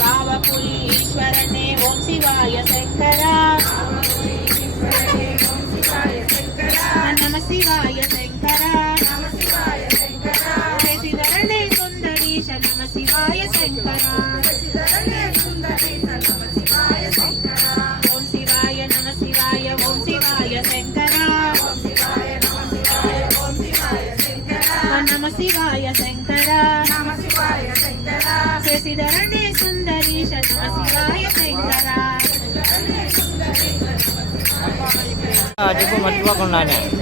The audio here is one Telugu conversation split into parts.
బావపురి ఈశ్వరనే ఓం శివాయ శంకర నమ శివాయ శంకర శశిధరణే సుందరీశ నమ శివాయ శంకర ఓం శివాయ నమ శివాయ ఓం శివాయ శంకర నమ శివాయ శంకర శశిధరణే శివాయ శంకర. చెప్పు మర్చిపోకుండా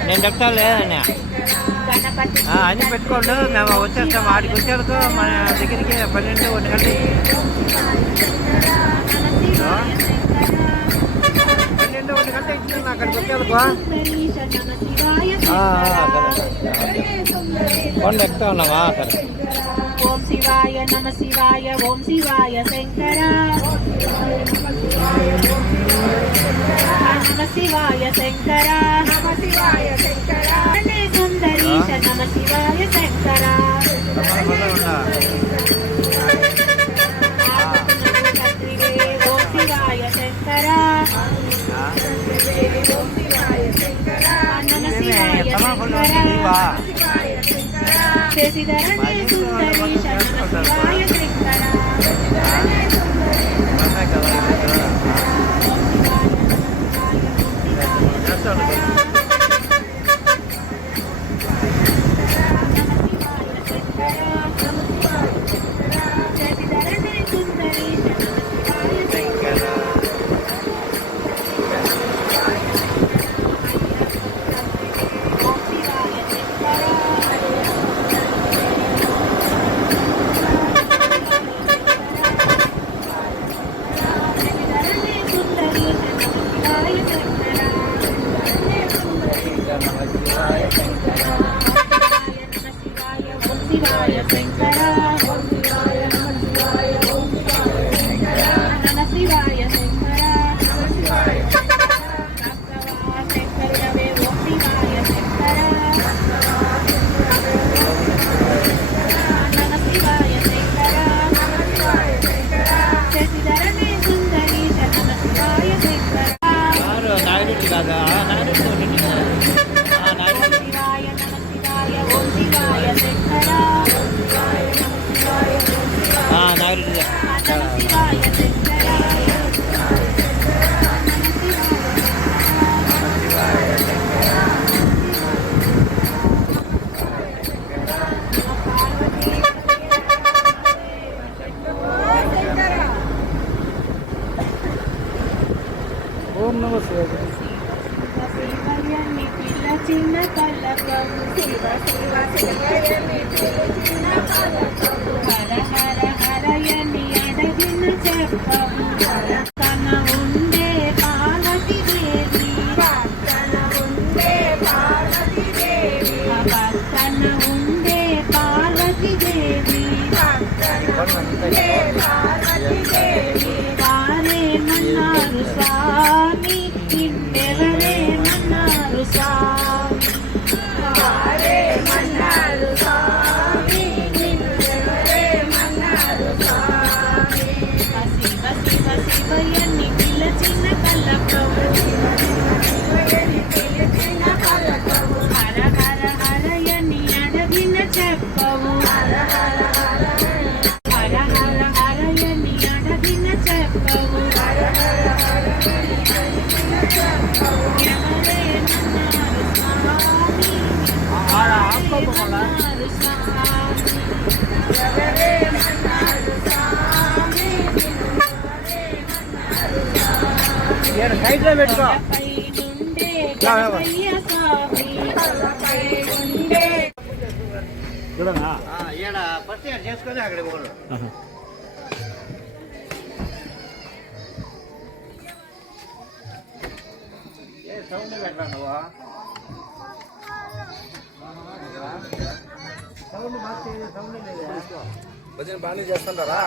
నేను చెప్తాను లేదన్నా అన్నీ పెట్టుకోండు. మేము వచ్చేస్తాం ఆడికి వచ్చేందుకు. మన దగ్గరికి పన్నెండు ఒంటి గంటకి పన్నెండు ఒంటి గంట ఇచ్చింది అక్కడికి వచ్చేందుకు. కొండ ఎక్కుతా ఉన్నావా? సరే ఓం శివాయ నమ శివాయ ఓం శివాయ శంకర. నమ శివాయ శంకర. నమ శివాయ శంకర. సుందరీశ నమ శివాయ శంకర. ఓం శివాయ శంకర శంకర నమ శంకర ఉన్నాయి కదా ఈరోజు. ఆ, చేస్తాను కదా. శంకర. సైడ్లో పెట్టుకో. పై నుండే గణపయ్య స్వామి పై నుండే చూడనా ఈడ ఫస్ట్ ఇయర్ చేసుకొని అక్కడికి పోను. ఏ సౌండ్ నువ్వు? సౌండ్ మార్చి సౌండ్ లేదు. భజన బాగానే చేస్తుంటారా?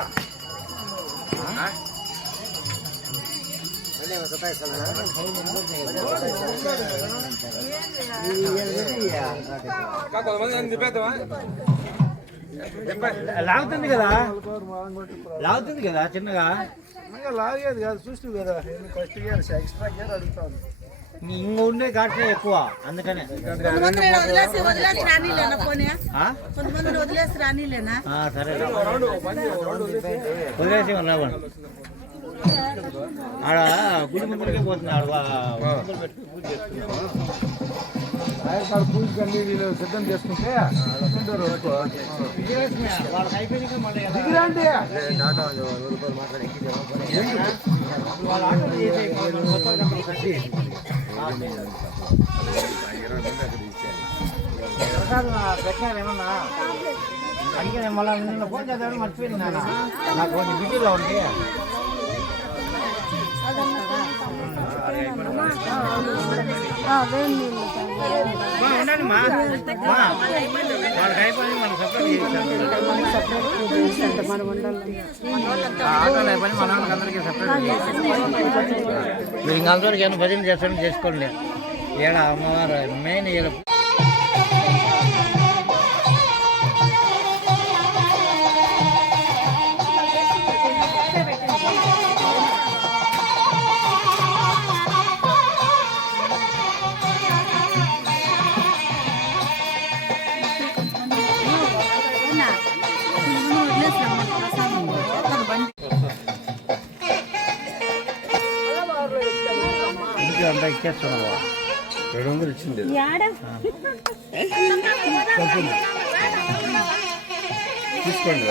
లాగుతుంది కదా? లాగుతుంది కదా చిన్నగా? ఇంకా లాగేది కాదు చూస్తూ కదా ఫస్ట్ ఇయర్ ఎక్స్ట్రా ఇయర్ అడుగుతాను. ఇంక ఉండే ఘాట్లే ఎక్కువ అందుకనే. వదిలేసి వదిలేసి రానిలేనా పోనీ? ఆ? కొంతమందిని వదిలేసి రానిలేనా? ఆ, సరే వదిలేసి రావండి ఆడ గుడి ముందుకే పోతున్నాడు సిద్ధం చేసుకుంటే పెట్టారేమన్నా అడిగిన మళ్ళీ నిన్న ఫోన్ చేద్దామని మర్చిపోయింది నాన్న నాకు కొంచెం బిజీలో ఉంది మీరు ఇంకా అందరికి ఏమైనా భజన చేస్తారని చేసుకోండి. ఏడా అమ్మవారు మెయిన్ ఈడ ಅಂತ ಕೇಸ್ ಎರಡು వందలు ఇచ్చింది తీసుకోండి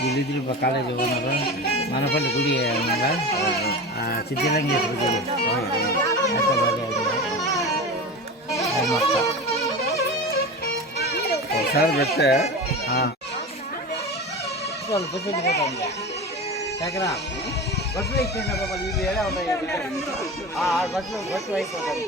వీళ్ళిద్దరు இப்போ காலேஜ் போனாங்க மணப்பள்ளி குடி இருந்தாங்க சித்திரங்கேஸ்வரர் கோயில் ఒకసారి పెట్టే వాళ్ళు పుస్తకం పోతాం దగ్గర. బస్సులో ఇచ్చేయండి బాబా ఇవి ఏడా ఉన్నాయి బస్సులో బస్సు అయిపోతుంది.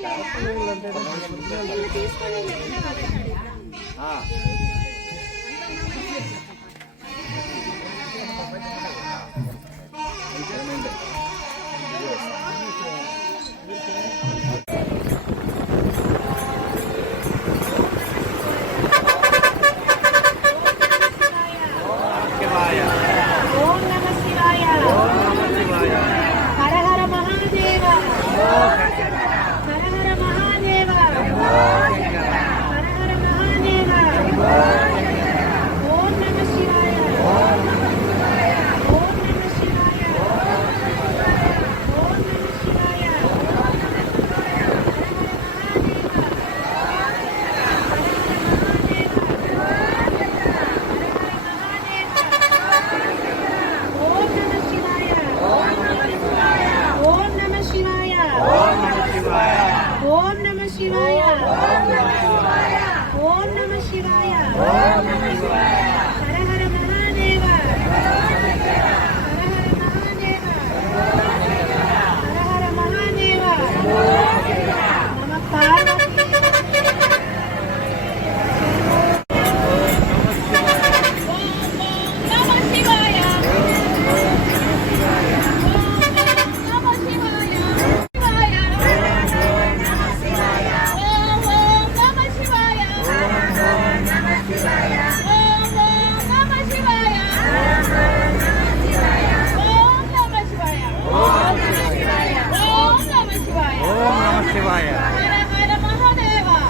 శివాయ.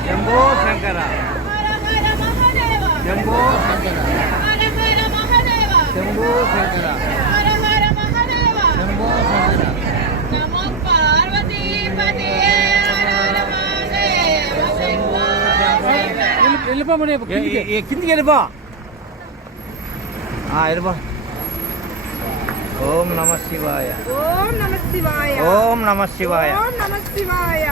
జంబో శంకర. జంబో శంకర. జంబో శంకర. జంబో శంకర. కిందికి. వెళ్ళిపో. ఓం నమ శివాయ. ఓం నమ శివాయ. ఓం నమ శివాయ.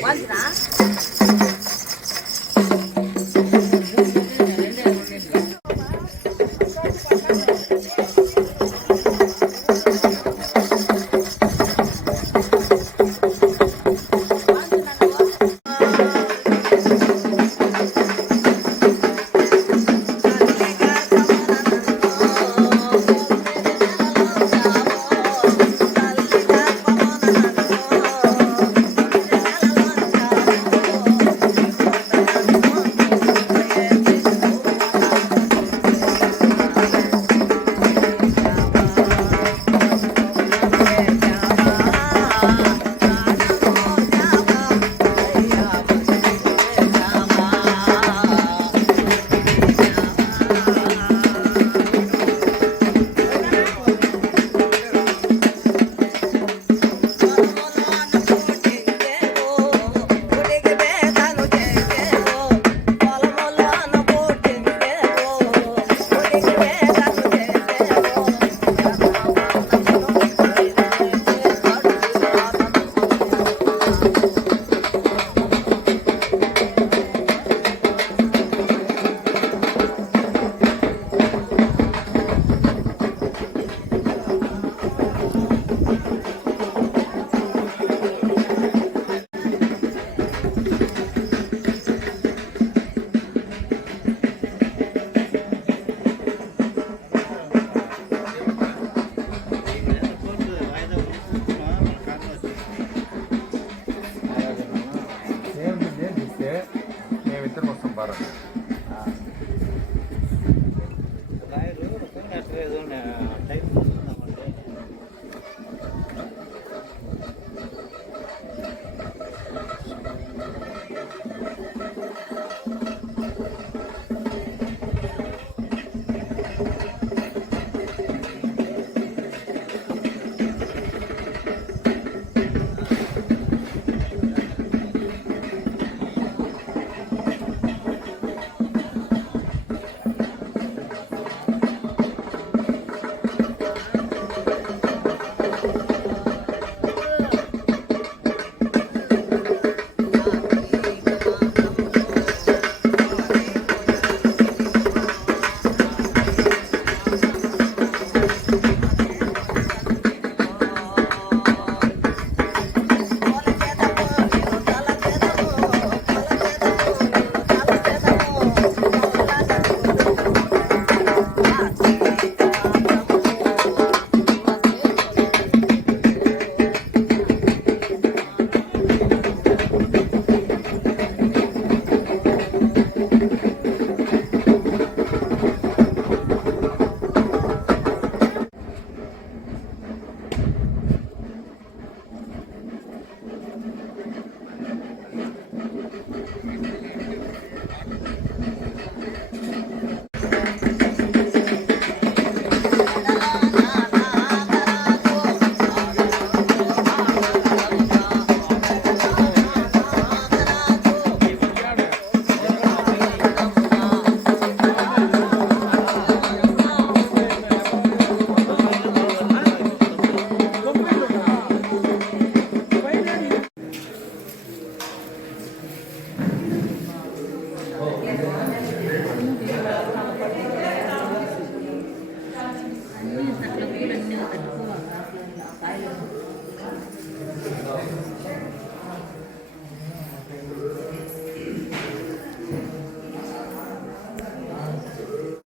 ఓం பாருங்கள்